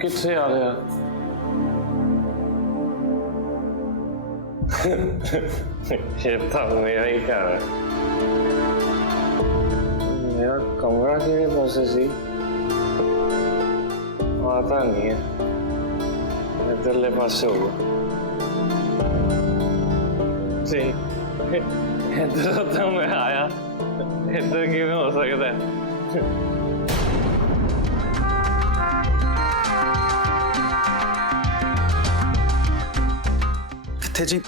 कितने आ गया? ये तो मेरा ही घर है। मेरा कमरा कितने पास सी आता नहीं है, इधरले पास होगा। इधर तो मैं आया, इधर किवें हो सकता है? किथे जी,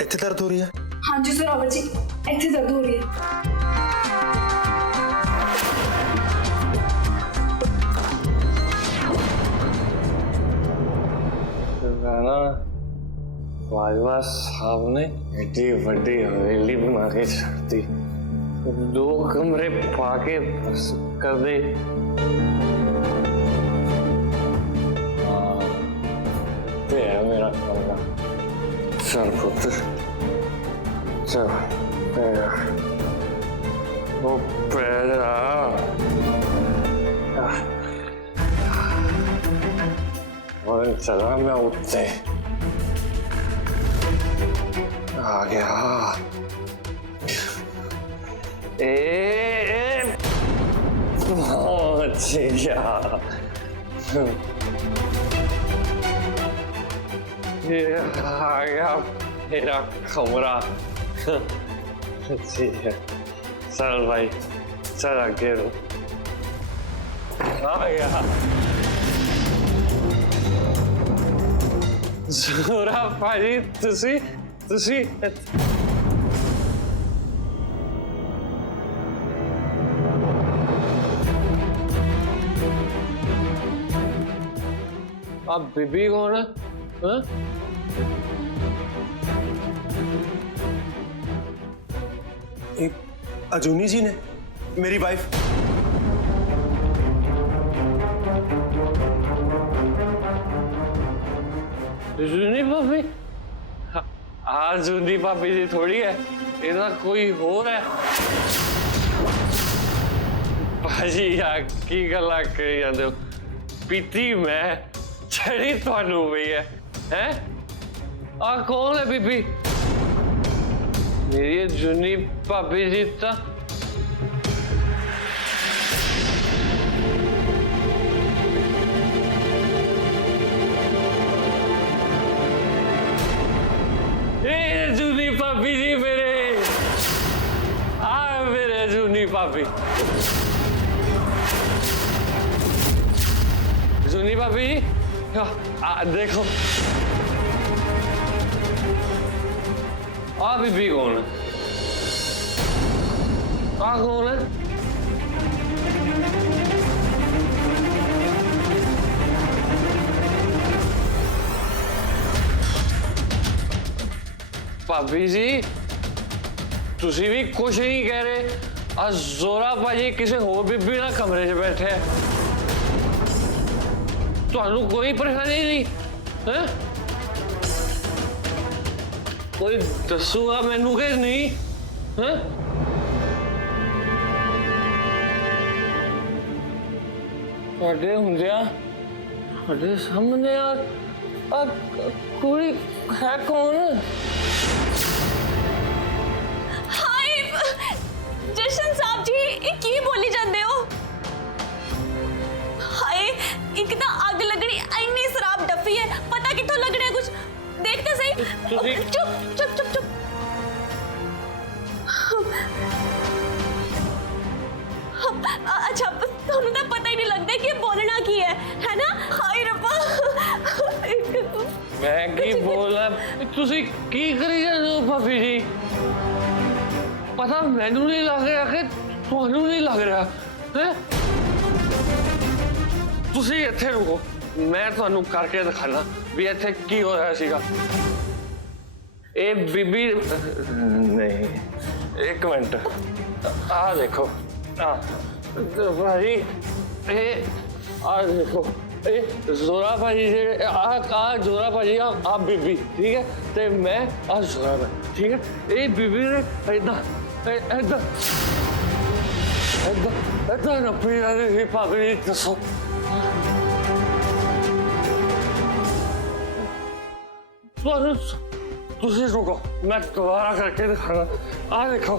इत्थे दर्द हो रही है? हाँ जी जोरावर जी, इत्थे दर्द हो रही है। बाजवा साहब ने एडी बड़ी हवेली बना के छोड़ दी, 2 कमरे पाके बस कर दे। ये है मेरा कमरा। चल पुत्र, चल पैर, वो पैर और चला मैं उठते आ गया। अच्छी क्या ये आ गया मेरा कमरा। ठीक है, चल भाई, चल आगे रो। आ गया जोरा भाई, तुसी आप बीबी कौन है? हाँ? अजूनी जी ने, मेरी वाइफ। जूनी भाभी? हाँ जूनी भाभी जी थोड़ी है, इधर कोई और है। भाजी यार की गल्लां करी जांदे हो? पीती मैं चढ़ी थानू पई है, हैं? आ कौन है बीबी? मेरी जूनी भाभी जी तो जूनी भाभी जी मेरे, मेरे जूनी भाभी, जूनी भाभी देखो आ बीबी कौन है? कौन है? भाभी जी तुसी भी कुछ नहीं कह रहे। आज जोरा भाजी किसी होर बीबी ना कमरे च बैठे, तुहानू कोई परेशानी नहीं है? कोई दसूगा मैनू के नहीं है? ਤੁਹਾਡੇ ਹੁੰਦਿਆਂ ਤੁਹਾਡੇ ਸਾਹਮਣੇ ਆ ਕੁੜੀ ਹੈ ਕੌਣ? जशन साहब जी की बोली जाते हो? हाय एक तो अग लगनी, इन्नी शराब डफी है, पता किथों लगना है कुछ देखते सही। चुप चुप चुप चुप। अच्छा तुम तो पता ही नहीं लगता कि बोलना की है ना? हाय रब्बा मैं की बोला तुसी की करी जाते हो भाभी जी? पता मैनू नहीं लग रहा कि तुहानू नहीं लग रहा है? तुसी इत्थे रुको, मैं तुहानू करके दिखाना भी इत्थे की हो रहा सीगा। ए बीबी नहीं, एक मिनट आ देखो, भाजी आ देखो, जोरा भाजी जोरा भाजी आप बीबी, ठीक है? ते मैं जोरा भाई, ठीक है? ये बीबी ने ऐदा ना पी भाभी दसो तुसी रुको, मैं दोबारा करके दिखाना। आ देखो,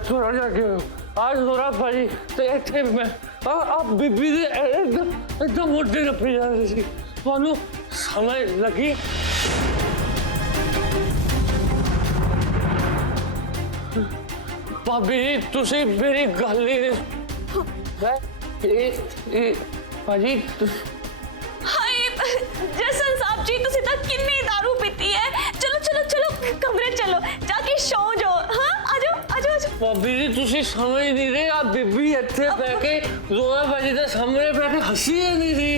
थोड़ा जाके आज थोड़ा भाजी ते इत्थे मैं आप बीबी दे एकदम मोटे नपी जा रही थी। ਤੁਹਾਨੂੰ ਸਮਝ ਲੱਗੀ? ਭਾਬੀ ਤੁਸੀਂ ਮੇਰੀ ਗੱਲ ਹੀ ਇਹ ਭਾਜੀ हाय जसन साहब जी तुसी तो कितनी दारू पीती है। चलो चलो चलो कमरे चलो जाके सो जाओ। हाँ आ जाओ आ जाओ। ਭਾਬੀ ਜੀ ਤੁਸੀਂ ਸਮਝ ਨਹੀਂ ਰਹੇ ਆ ਬੀਬੀ ਇੱਥੇ ਬੈ ਕੇ ਜ਼ੋਰਾ ਭਾਜੀ ਦੇ ਸਾਹਮਣੇ ਬੈ ਕੇ ਹੱਸੀ ਨਹੀਂ ਸੀ।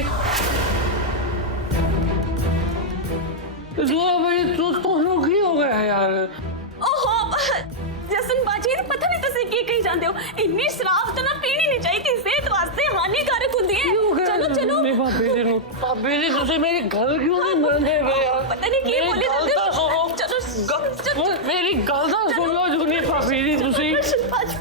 ਜ਼ੋਰਾ ਭਾਜੀ ਤੁਹਾਨੂੰ ਕੀ ਹੋ ਗਿਆ ਯਾਰ? ओहो जसन बाजी पता नहीं तुसी की कही जांदे हो। इन्नी शराब तो ना पीनी नहीं चाहिए, सेहत वास्ते हानिकारक होती है। चलो चलो नहीं भाभी जी ਤੁਸੀਂ ਮੇਰੀ ਗੱਲ ਕਿਉਂ ਨਹੀਂ ਮੰਨਦੇ ਵੇ ਯਾਰ? पता नहीं की बोली जांदे हो। चलो चलो मेरी गल तो सुन लो जूनी भाभी जी तुसी। जशन बाजी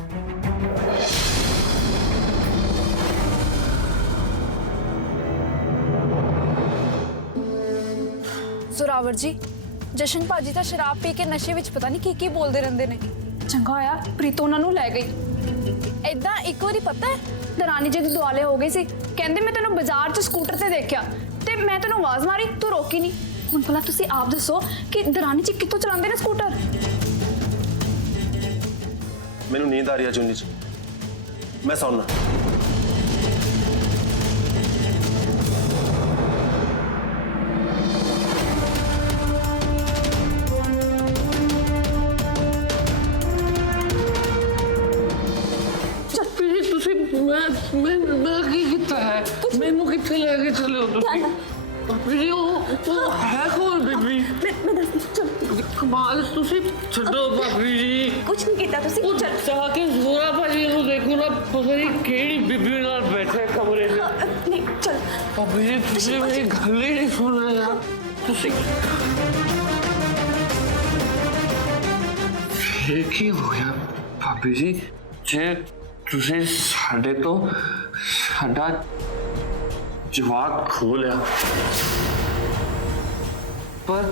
ਜ਼ੋਰਾਵਰ ਜੀ ਜਸ਼ਨ ਭਾਜੀ ਤਾਂ ਸ਼ਰਾਬ ਪੀ ਕੇ ਨਸ਼ੇ ਵਿੱਚ ਪਤਾ ਨਹੀਂ ਕੀ ਬੋਲਦੇ ਰਹਿੰਦੇ ਨੇ। ਚੰਗਾ ਹੋਇਆ ਪ੍ਰੀਤੋ ਉਹਨਾਂ ਨੂੰ ਲੈ ਗਈ। ਐਦਾਂ ਇੱਕ ਵਾਰੀ ਪਤਾ ਹੈ ਦਰਾਨੀ ਜੀ ਦੇ ਦੁਆਲੇ ਹੋ ਗਈ ਸੀ, ਕਹਿੰਦੇ ਮੈਂ ਤੈਨੂੰ ਬਾਜ਼ਾਰ 'ਚ ਸਕੂਟਰ ਤੇ ਦੇਖਿਆ ਤੇ ਮੈਂ ਤੈਨੂੰ ਆਵਾਜ਼ ਮਾਰੀ ਤੂੰ ਰੋਕੀ ਨਹੀਂ। ਹੁਣ ਭਲਾ ਤੁਸੀਂ ਆਪ ਦੱਸੋ ਕਿ ਦਰਾਨੀ ਜੀ ਕਿੱਥੋਂ ਚਲਾਉਂਦੇ ਨੇ ਸਕੂਟਰ? ਮੈਨੂੰ ਨੀਂਦ ਆ ਰਹੀ ਹੈ ਚੁੰਨੀ ਚ, ਮੈਂ ਸੌਣਾ। मैं की कितना है मैनू किथे लेके चले हो तुसी? भाभी वो है कौन बीबी? मैं दस चल कमाल तुसी छड्डो भाभी जी। कुछ नहीं कीता तुसी ਉਹ चल ਜਾਕੇ ਜ਼ੋਰਾ ਭਾਜੀ ਨੂੰ ਦੇਖੋ ਨਾ ਪਤਾ ਨਹੀਂ ਕਿਹੜੀ ਬੀਬੀ ਨਾਲ ਬੈਠੇ ਕਮਰੇ 'ਚ। नहीं चल ਭਾਬੀ ਜੀ ਤੁਸੀਂ ਮੇਰੀ ਗੱਲ ਹੀ ਨਹੀਂ ਸੁਣ ਰਹੇ ਯਾਰ। ਤੁਸੀਂ ਇਹ ਕੀ ਹੋ ਗਿਆ ਭਾਬੀ ਜੀ? ਜੇ ਤੁਸੀਂ ਸਾਡੇ ਤੋਂ ਸਾਡਾ ਜਵਾਬ ਖੋ ਲਿਆ ਪਰ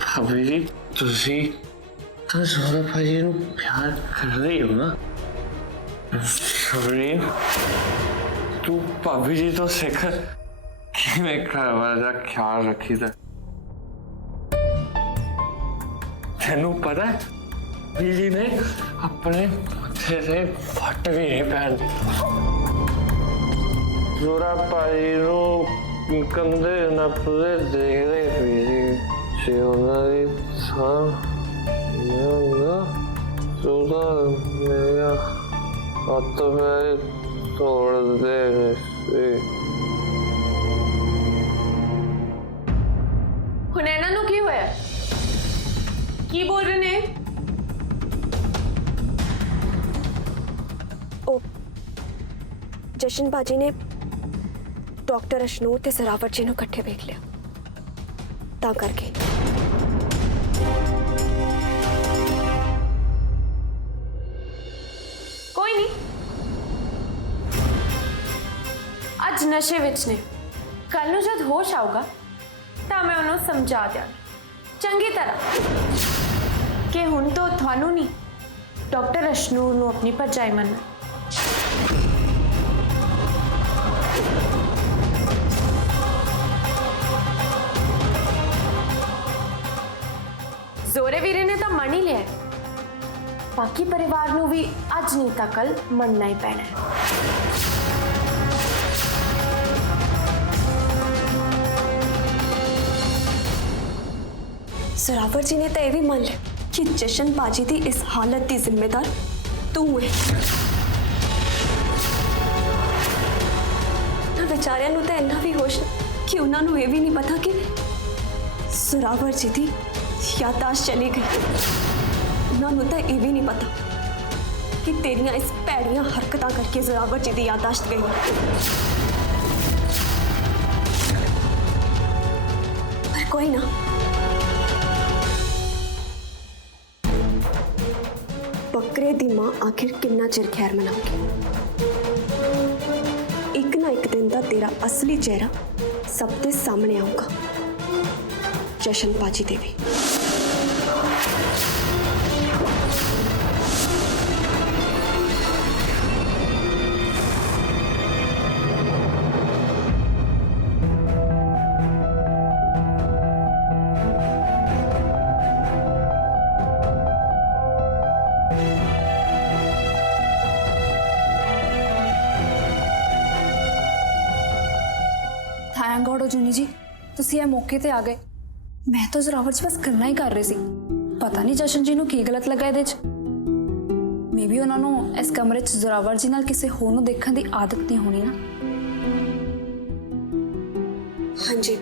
ਭਾਬੀ ਜੀ ਤੁਸੀਂ ਤਾਂ ਜ਼ੋਰਾ ਭਾਜੀ ਨੂੰ ਪਿਆਰ ਕਰ ਰਹੇ ਹੋ ਨਾ? ਸ਼ਬਰੀਨ ਤੂੰ ਭਾਬੀ ਜੀ ਤੋਂ ਸਿੱਖ ਕਿਵੇਂ ਘਰ ਵਾਲੇ ਦਾ ਖਿਆਲ ਰੱਖੀਦਾ। ਤੈਨੂੰ ਪਤਾ ਹੈ ਬੀਜੀ ਨੇ ਆਪਣੇ ਮੱਥੇ ਤੇ ਫੱਟ ਵੀ ਨਹੀਂ ਪੈਣ ਜ਼ੋਰਾ ਭਾਜੀ ਨੂੰ ਕੰਦੇ ਨੱਪਦੇ ਦੇਖਦੇ ਵੀ ਸੀ ਉਹਨਾਂ ਦੀ ਸਾਹ ਚੌਦਾ ਮੇਰਾ ਹੱਥ ਪੈਰ ਤੋੜਦੇ ਸੀ। ਹੁਣ ਇਹਨਾਂ ਨੂੰ ਕੀ ਹੋਇਆ? ਕੀ ਬੋਲ ਰਹੇ ਨੇ? ओ जशन बाजी ने डॉक्टर अशनूर ते सरावत जी नूं इकट्ठे वेख लिया तां करके। ਕੋਈ ਨਹੀਂ, ਅੱਜ ਨਸ਼ੇ ਵਿੱਚ ਨੇ, ਕੱਲ ਨੂੰ ਜਦ ਹੋਸ਼ ਆਊਗਾ ਤਾਂ ਮੈਂ ਉਹਨੂੰ ਸਮਝਾ ਦਿਆਂਗੀ ਚੰਗੀ ਤਰ੍ਹਾਂ ਕਿ ਹੁਣ ਤੋਂ ਤੁਹਾਨੂੰ ਨਹੀਂ ਡਾਕਟਰ ਅਸ਼ਨੂਰ ਨੂੰ ਆਪਣੀ ਭਰਜਾਈ ਮੰਨਣਾ। ਜ਼ੋਰੇ ਵੀਰੇ ਨੇ ਤਾਂ ਮੰਨ ਹੀ ਲਿਆ, ਬਾਕੀ ਪਰਿਵਾਰ ਨੂੰ ਵੀ ਅੱਜ ਨਹੀਂ ਤਾਂ ਕੱਲ ਮੰਨਣਾ ਹੀ ਪੈਣਾ ਹੈ। सरावर जी ने तो यह भी मान लिया कि जशन बाजी की इस हालत की जिम्मेदार तू है। बेचारियां नूं तो इन्ना भी होश कि उन्होंने यह भी नहीं पता कि सरावर जी की याददाश्त चली गई। उन्होंने तो यह भी नहीं पता कि तेरियां इस भैड़ियां हरकतां करके सरावर जी की याददाश्त गई। पर कोई ना, बकरे दी मां आखिर कितना चिर खैर मनाऊगी। एक ना एक दिन दा तेरा असली चेहरा सबके सामने आऊगा। जशन पाजी देवी। थैंक गॉड जूनी जी ਤੁਸੀਂ ਇਹ ਮੌਕੇ ਤੇ ਆ ਗਏ। ਮੈਂ ਤਾਂ ਜ਼ਰਾਵਰ ਜੀ ਬਸ ਗੱਲਾਂ ਹੀ ਕਰ ਰਹੀ ਸੀ। ਪਤਾ ਨਹੀਂ ਜਸ਼ਨ ਜੀ ਨੂੰ ਕੀ ਗਲਤ ਲੱਗਾ ਇਹਦੇ 'ਚ। ਮੇਬੀ ਉਹਨਾਂ ਨੂੰ ਇਸ ਕਮਰੇ 'ਚ ਜ਼ਰਾਵਰ ਜੀ ਨਾਲ ਕਿਸੇ ਹੋਰ ਨੂੰ ਦੇਖਣ ਦੀ ਆਦਤ ਨਹੀਂ ਹੋਣੀ ਨਾ। हाँ जी,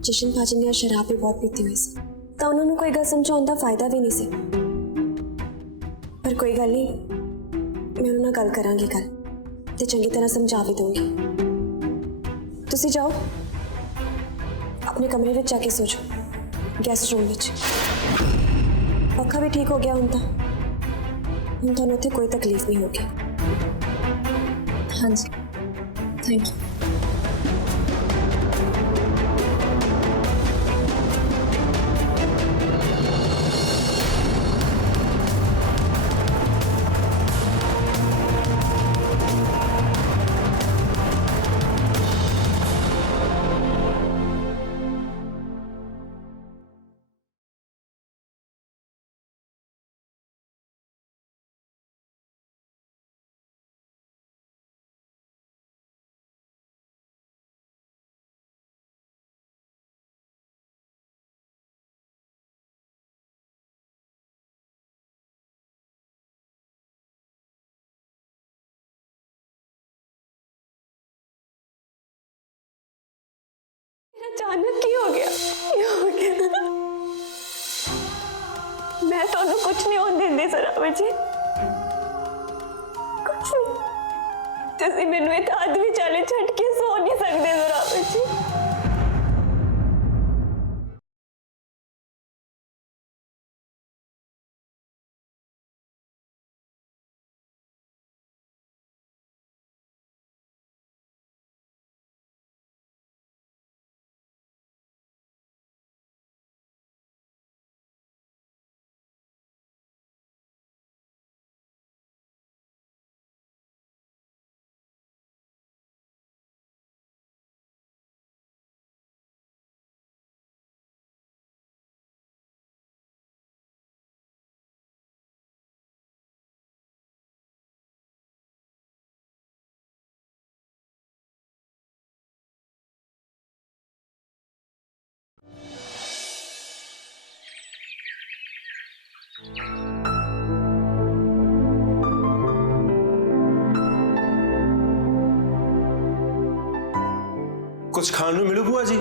जशन पाजी ने शराब भी बहुत पीती हुई सी, तो उन्होंने कोई गल समझाने का फायदा भी नहीं सी। पर कोई गल नहीं, मैं उन्होंने गल करांगी कल ते चंगी तरह समझा भी दूंगी। तुसी जाओ अपने कमरे में जाके सो जाओ, गेस्ट रूम में। पक्का भी ठीक हो गया हुण तां तुहानूं उत्थे कोई तकलीफ नहीं होगी। हाँ जी, थैंक यू। अचानक की हो गया, मैं तो कुछ नहीं होने देंदी सरावर जी, कुछ नहीं। तुसी मैनू इत्थे अध विचाले छड्ड के सो नहीं सकदे सरावर जी। कुछ खाने को मिलू बुआ जी?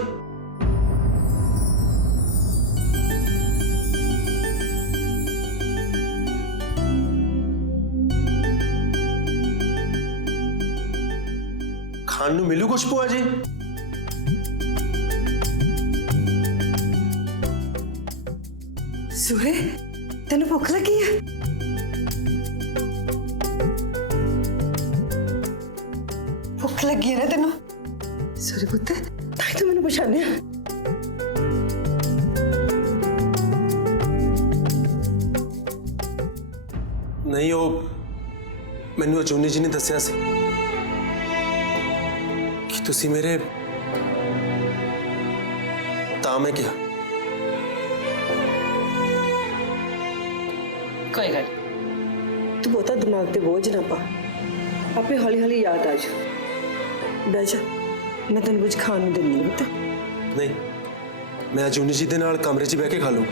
खाने को मिलू कुछ बुआ जी? सुहे तेन भुख लगी है? भुख लगी है ना तेन? सॉरी पुत्त, ताई तो मैंने पछाने। नहीं वो मैनू अचूनी जी ने दसिया सी कि तुसी मेरे तां मैं क्या कोई गल, तू बहुता दिमाग ते बोझ ना पा, आपे हौली हौली याद आ जाओ। बैठ जा, मैं तेन कुछ खाने देनी है पुत्त। नहीं, मैं अचूनी जी दे नाल कमरे 'च बह के खा लूंगा।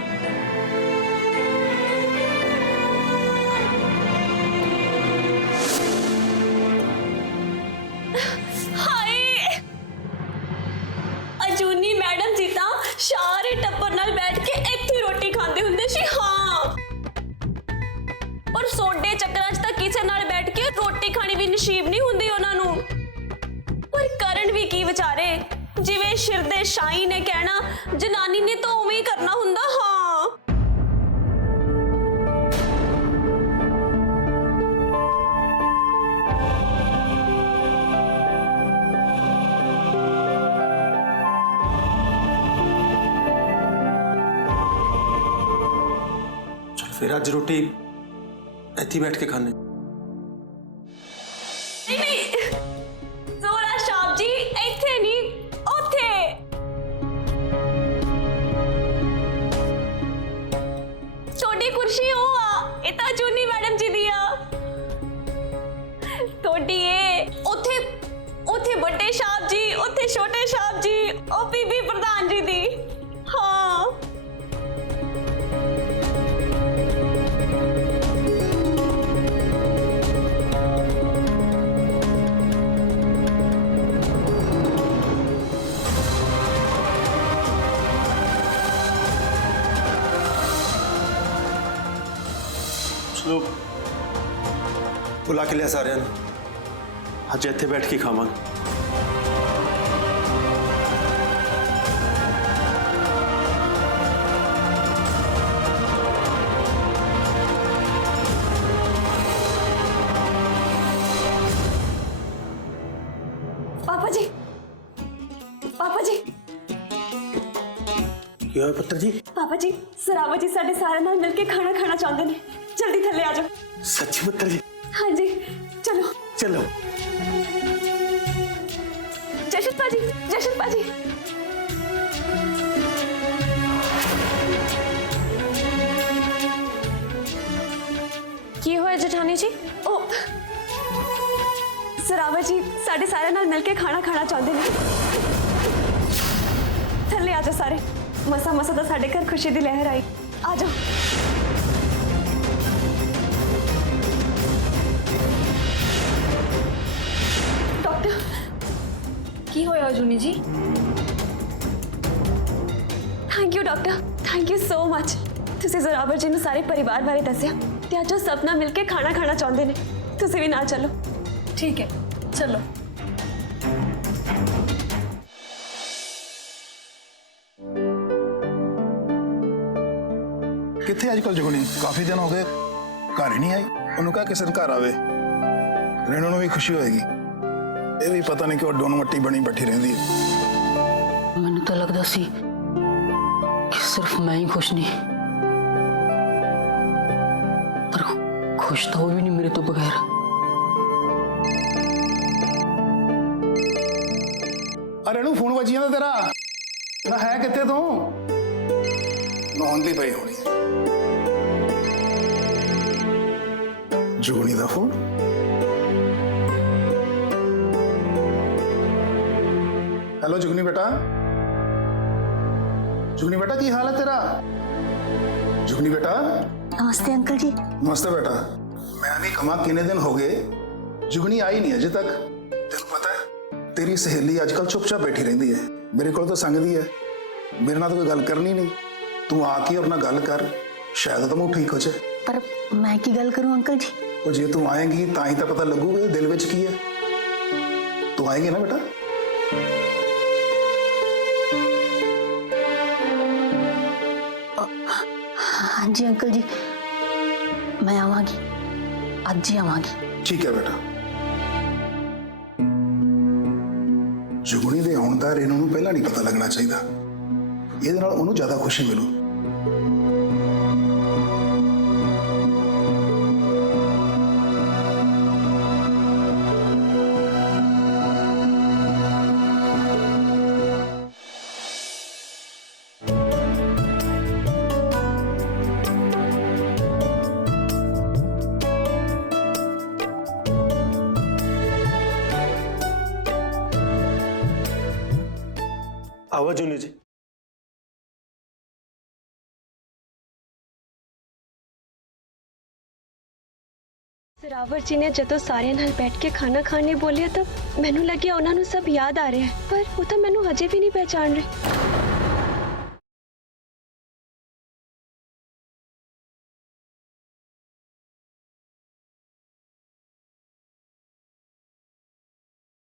अजूनी मैडम जी तां सारे टब्बर नाल बैठ के इत्थे रोटी खांदे हुंदे सी। हाँ, और सोडे चक्करां च तां किसे नाल बैठ के रोटी खानी भी नसीब नहीं हुंदी उन्हां नूं। पर करन भी की विचारे, जिवें शिर दे शाही ने कहना, जनानी ने तो उवें ही करना हुंदा। हाँ, फिर आज रोटी ऐथी बैठ के खाने। ਜ਼ੋਰਾ ਸ਼ਾਪ ਜੀ ਇੱਥੇ ਨਹੀਂ ਉੱਥੇ। ਛੋਟੀ ਕੁਰਸੀ ਉਹ ਆ, ਇਹ ਤਾਂ ਚੁੰਨੀ ਮੈਡਮ ਜੀ ਦੀ ਆ। ਤੁਹਾਡੀ ਇਹ ਉੱਥੇ ਉੱਥੇ ਵੱਡੇ ਸ਼ਾਪ ਜੀ, ਉੱਥੇ ਛੋਟੇ ਸ਼ਾਪ ਜੀ, ਉਹ ਬੀਬੀ ਪ੍ਰਧਾਨ ਜੀ ਦੀ। ਹਾਂ चलो बुला के लिया सारे आज इत्थे बैठ के खावांगे। पापा जी, पापा जी, क्या है पुत्र जी? पापा जी, सरावा जी साडे सारे नाल मिलके खाना खाना चाहते ने। जल्दी थल्ले आ जाओ। सच्ची पुत्र जी? हाँ जी, चलो चलो। जशन पाजी, जशन पाजी। की होया जेठानी जी? ओ सरावा जी साडे सारे नाल मिलके खाना खाना चाहते ने। थल्ले आ जाओ सारे। मसा मसा तो साडे घर खुशी दी लहर आई। आ जाओ। डॉक्टर की होया जूनी जी? Thank you doctor, thank you so much. तुसी जोरावर जी ने सारे परिवार बारे दस्या ते अज सब ना मिलके खाना खाना चाहते ने। तुसी भी ना चलो। ठीक है, चलो। कितने आजकल जुगनी काफी दिन हो गए घर ही नहीं आई। उन्होंने कहा किसी घर आवे, रेणु ਨੂੰ ਵੀ खुशी होएगी। ये भी पता नहीं कि डोन मट्टी बनी बैठी रहती है। मैंने तो लगता सी कि सिर्फ मैं ही खुश नहीं, पर खुश तो वो भी नहीं मेरे तो बगैर। रेणु फोन बजी जाता तेरा ना है कितने तू नहाउंदी पई होनी जुगनी दा फोन। हेलो जुगनी बेटा, जुगनी बेटा की हाल है तेरा? जुगनी बेटा नमस्ते अंकल जी। नमस्ते बेटा। मैं भी कमा कितने दिन हो गए, जुगनी आई नहीं अजे तक। तेन पता है तेरी सहेली आजकल चुपचाप बैठी रहती है, मेरे को तो संगदी है, मेरे नाल तो कोई गल करनी नहीं। तू आके और ना गल कर, शायद तो मैं ठीक हो जाए। पर मैं की गल करूं अंकल जी? तो जे तू आएगी तो ही तो पता लगूगा दिल विच की है। तू आएगी ना बेटा? हाँ जी अंकल जी, मैं आवांगी, आज ही आवांगी। ठीक है बेटा। जुगनी दे आउण दा रेणु नूं पहला नहीं पता लगना चाहिए, ये नाल उन्हें ज्यादा खुशी मिलू। आवा जूनी जी। सरावर जी ने जदों सारे नाल बैठ के खाना खाने बोलिया तो मैनू लगे उन्होंने सब याद आ रहा है, पर वो तो मैनू हजे भी नहीं पहचान रहे।